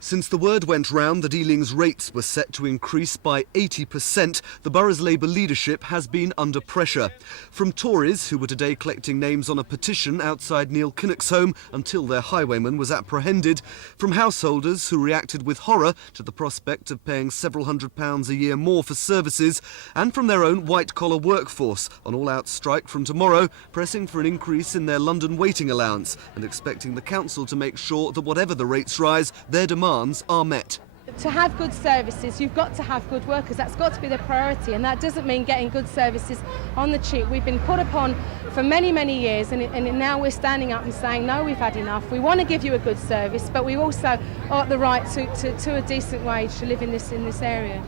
Since the word went round that Ealing's rates were set to increase by 80%, the borough's Labour leadership has been under pressure. From Tories, who were today collecting names on a petition outside Neil Kinnock's home until their highwayman was apprehended, from householders who reacted with horror to the prospect of paying several £100s a year more for services, and from their own white-collar workforce on all-out strike from tomorrow, pressing for an increase in their London waiting allowance and expecting the council to make sure that whatever the rates rise, their demands are met. To have good services, you've got to have good workers. That's got to be the priority, and that doesn't mean getting good services on the cheap. We've been put upon for many, many years, and now we're standing up and saying, no, we've had enough. We want to give you a good service, but we also are the right to a decent wage to live in this area.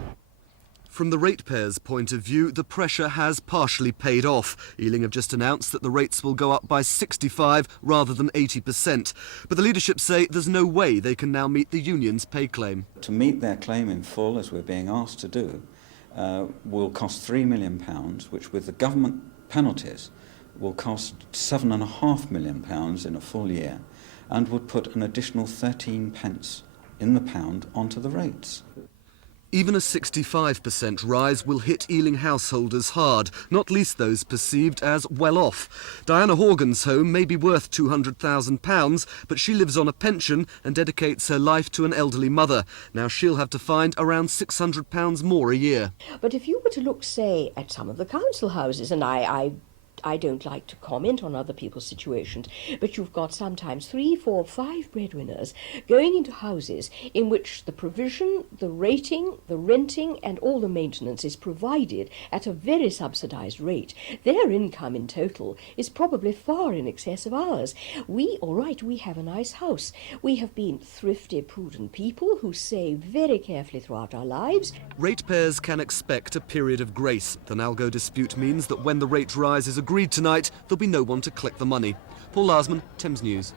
From the ratepayers' point of view, the pressure has partially paid off. Ealing have just announced that the rates will go up by 65 rather than 80%. But the leadership say there's no way they can now meet the union's pay claim. To meet their claim in full, as we're being asked to do, will cost £3 million, which with the government penalties will cost £7.5 million in a full year, and would put an additional 13 pence in the pound onto the rates. Even a 65% rise will hit Ealing householders hard, not least those perceived as well off. Diana Horgan's home may be worth £200,000, but she lives on a pension and dedicates her life to an elderly mother. Now she'll have to find around £600 more a year. But if you were to look, say, at some of the council houses, and I don't like to comment on other people's situations, but you've got sometimes 3, 4, 5 breadwinners going into houses in which the provision, the rating, the renting and all the maintenance is provided at a very subsidised rate. Their income in total is probably far in excess of ours. We have a nice house. We have been thrifty, prudent people who save very carefully throughout our lives. Ratepayers can expect a period of grace. The Nalgo dispute means that when the rate rise is agreed tonight, there'll be no one to collect the money. Paul Larsman, Thames News.